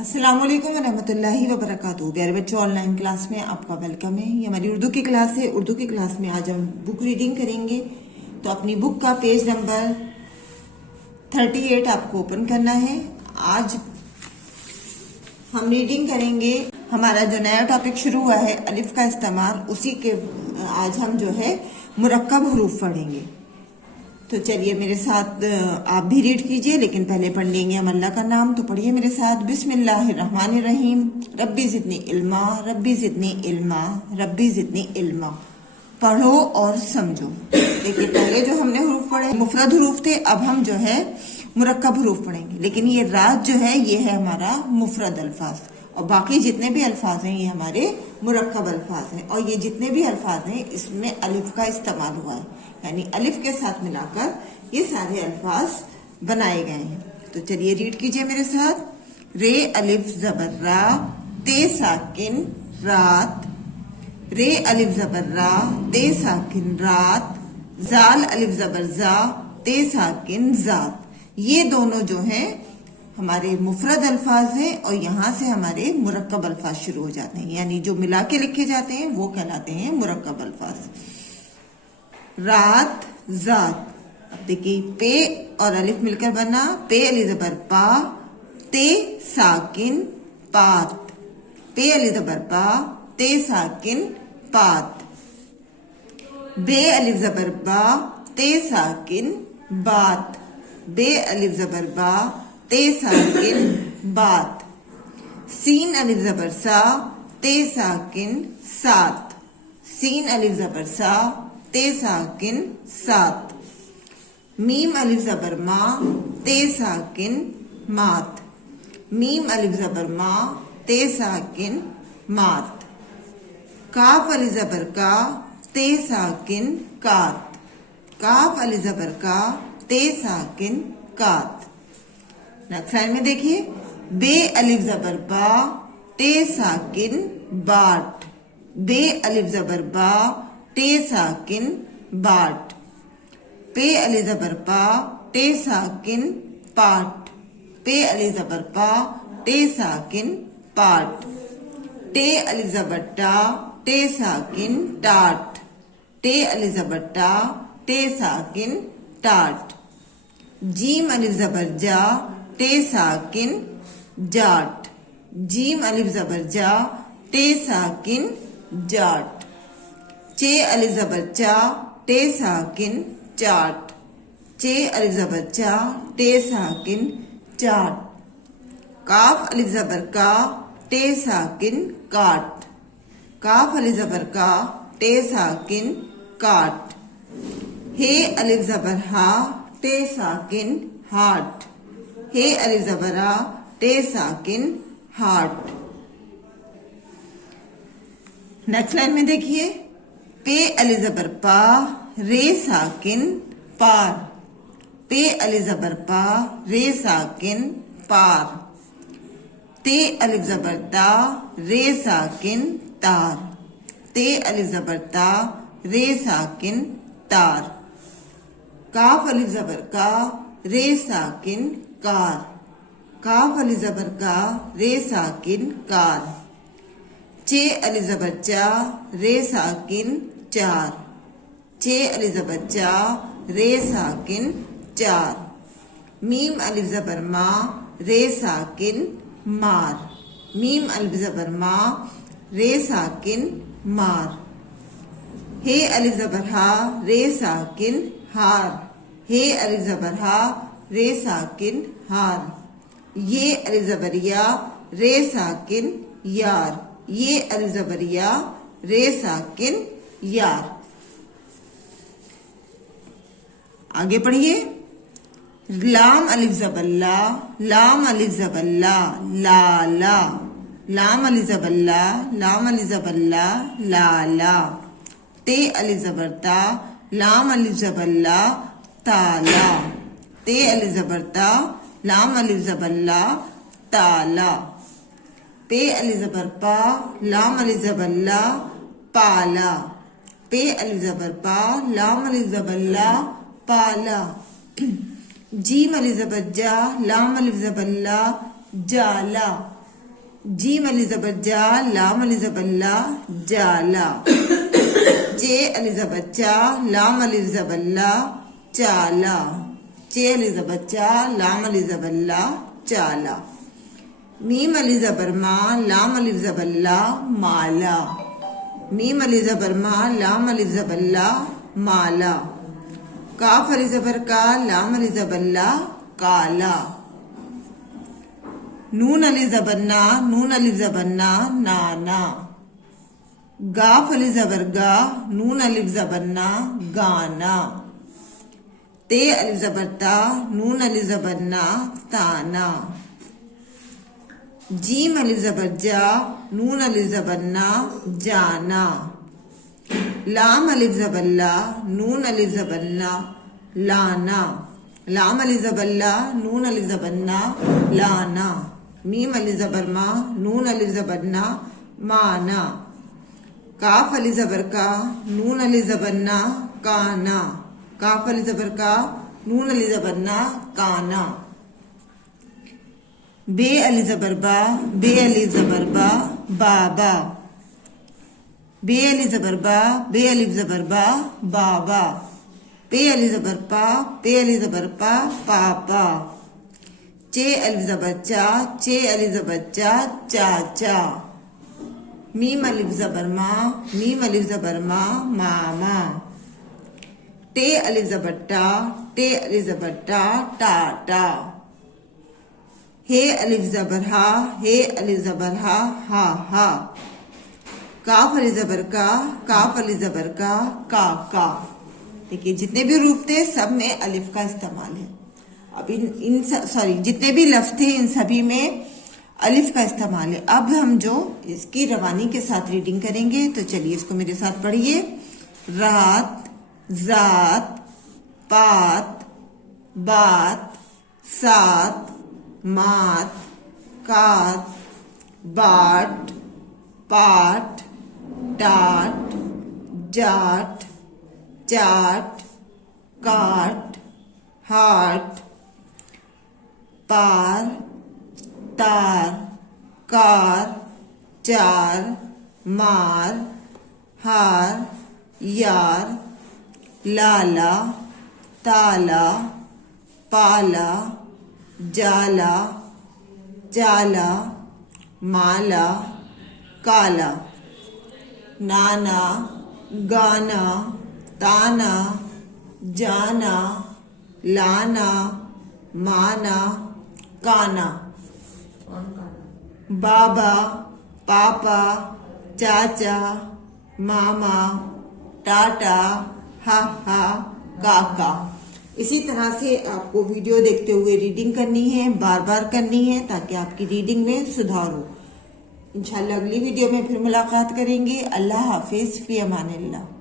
अस्सलामुअलैकुम वरहमतुल्लाहि वबरकातुहू। प्यारे बच्चों, ऑनलाइन क्लास में आपका वेलकम है। ये हमारी उर्दू की क्लास है। उर्दू की क्लास में आज हम बुक रीडिंग करेंगे। तो अपनी बुक का पेज नंबर 38 आपको ओपन करना है। आज हम रीडिंग करेंगे, हमारा जो नया टॉपिक शुरू हुआ है अलिफ का इस्तेमाल, उसी के आज हम जो है मुरक्कब हरूफ पढ़ेंगे। तो चलिए मेरे साथ आप भी रीड कीजिए, लेकिन पहले पढ़ लेंगे हम अल्लाह का नाम। तो पढ़िए मेरे साथ, बिस्मिल्लाहिर्रहमानिर्रहीम। रब्बी ज़िदनी इल्मा, रब्बी ज़िदनी इल्मा, रब्बी ज़िदनी इल्मा। पढ़ो और समझो। देखिए, पहले जो हमने हरूफ पढ़े मुफरद हरूफ थे, अब हम जो है मुरक्कब हरूफ पढ़ेंगे। लेकिन ये रात जो है ये है हमारा मुफरद अल्फाज, और बाकी जितने भी अल्फाज हैं ये हमारे मुरक्कब अल्फाज हैं। और ये जितने भी अल्फाज हैं इसमें अलिफ का इस्तेमाल हुआ है, यानी अलिफ के साथ मिलाकर ये सारे अल्फाज बनाए गए हैं। तो चलिए रीड कीजिए मेरे साथ। रे अलिफ जबर रा, ते साकिन रात। रे अलिफ जबर रा, ते साकिन रात। जाल अलिफ जबर जा, ते साकिन जात। ये दोनों जो हैं हमारे मुफरद अल्फाज हैं, और यहाँ से हमारे मुरक्कब अल्फाज शुरू हो जाते हैं, यानी जो मिला के लिखे जाते हैं वो कहलाते हैं मुरक्कब अल्फाज। रात जात। अब देखिए, पे और अलिफ मिलकर बना पे अली जबर पा, ते साकिन पात। पे अली जबर पा, ते साकिन पात। बे अलिफ जबर बा, ते साकिन बात। बे अलिफ जबर बा, ते साकिन बात। सीन अलिफ जबर सा, ते साकिन सात। सीन अलिफ जबर सा, ते साकिन सात। मीम अलिफ जबर मा, ते साकिन मात। मीम अलिफ जबर मा, ते साकिन मात। काफ अलिफ जबर का, ते साकिन कात। काफ अलिफ जबर का, ते साकिन कात। नेक्स्ट लाइन में देखिए, बे अलिफ जबर बा, ते साकिन बाट। बे अलिफ जबर बा, ते साकिन बाट। पे अलिफ जबर पा, ते साकिन पाट। पे अलिफ जबर पा, ते साकिन पाट। टे अलिफ जबर टा, ते साकिन टाट। टे अलिफ जबर टा, ते साकिन टाट। जीम अलिफ जबर जा, ते साकिन जाट। जीम अलिफ जबर जा, ते साकिन जाट। चे अलिफ जबर चा, ते साकिन चाट। चे अलिफ जबर चा, ते साकिन चाट। काफ अलिफ जबर का, ते साकिन काट। काफ अलिफ जबर का, ते साकिन काट। हे अलिफ जबर हा, ते साकिन हाट। हे अलिफ जबर हा, ते साकिन हाट। नेक्स्ट लाइन में देखिए, पे अलिफ जबर पा, रे साकिन पार। पे अलिफ जबर पा, रे साकिन पार। ते अलिफ जबर ता, रे साकिन तार। ते अलिफ जबर ता, रे साकिन तार। काफ अलिफ जबर का, रे साकिन कार। काफ अलिफ जबर का, रे साकिन कार। चे अलिफ जबर चा, रे साकिन चार। चे अलिफ जबर चा, रे साकिन चार। मीम अलिफ जबर मा, रे साकिन मार। मीम अलिफ जबर मा, रे साकिन मार। हे अलिफ जबर हा, रे साकिन हार। हे अलिफ जबर हा, रे साकिन हार। ये अलिफ जबर या, रे साकिन यार। ये अलिफ जबर या, रे साकिन यार। आगे पढ़िए। लाम अलिफ जबर ला, लाम अलिफ जबर ला, ला ला। लाम अलिफ जबर ला, लाम अलिफ जबर ला, ला ला। ते अलिफ जबर ता, लाम अलिफ जबर ला, ताला। ते अलिफ जबर ता, लाम अलिफ जबर ला, ताला। पे अलिफ जबर पा, लाम अलिफ जबर ला, पाला। पे अलिफ जबर पा, लाम अलिफ जबर ला, पाला। जीम अलिफ जबर जा, लाम अलिफ जबर ला, जाला। जीम अली जबर जा, लाम अली जबर ला, जाला। चे अली जबर चा, लाम अली जबर ला, चाला। चे अली जबर चा, लाम अली जबर ला, चाला। मीम अली जबर मा, लाम अली जबर ला, माला। मीम अली जबर मा, लाम अली जबर ला, माला। काफ अली जबर का, लाम अली जबर ला, काला। नून अली जबर ना, नून अली जबर ना, नाना। गाफ अली जबर गा, नून अली जबर ना, गाना। ते अली जबर ता, नून अली जबर ना, ताना। जीम अली जबर जा, नून अली जबर ना, जाना। लाम अली जबर ला, नून अली जबर ना, लाना। लाम अली जबर ला, नून अली जबर ना, लाना। मीम अली जबर मा, नून अली जबर ना, माना। काफ अली जबर का, नून अली जबर ना, काना। काफ अली जबर का, नून अली जबर ना, काना। बे अली जबर बा, बे अली जबर बा, बाबा। बे अली जबर बा, बे अली जबर बा, बाबा। पे अली जबर पा, पे अली जबर पा, पापा। चे अली जबर चा, चे अली जबर चा, चाचा। मीम अली जबर मा, मीम अली जबर मा, मामा। टे अली जबर टा, टे अली जबर टा, टाटा। हे अलिफ जबर हा, हे अलिफ जबर हा, हा हा। काफ अली जबर का, काफ अली जबर का, का। देखिए जितने भी रूप थे सब में अलिफ का इस्तेमाल है। अब सॉरी जितने भी लफ्ज थे इन सभी में अलिफ का इस्तेमाल है। अब हम जो इसकी रवानी के साथ रीडिंग करेंगे, तो चलिए इसको मेरे साथ पढ़िए। रात, जात, पात, बात, सात, मात, कात, बाट, पाट, टाट, जाट, चाट, काट, हाट, पार, तार, कार, चार, मार, हार, यार, लाला, ताला, पाला, जाला, चाला, माला, काला। नाना, गाना, ताना, जाना, लाना, माना, काना। बाबा, पापा, चाचा, मामा, टाटा, हा, काका। इसी तरह से आपको वीडियो देखते हुए रीडिंग करनी है, बार बार करनी है, ताकि आपकी रीडिंग में सुधार हो। इंशाल्लाह अगली वीडियो में फिर मुलाकात करेंगे। अल्लाह हाफिज, फी अमानिल्लाह।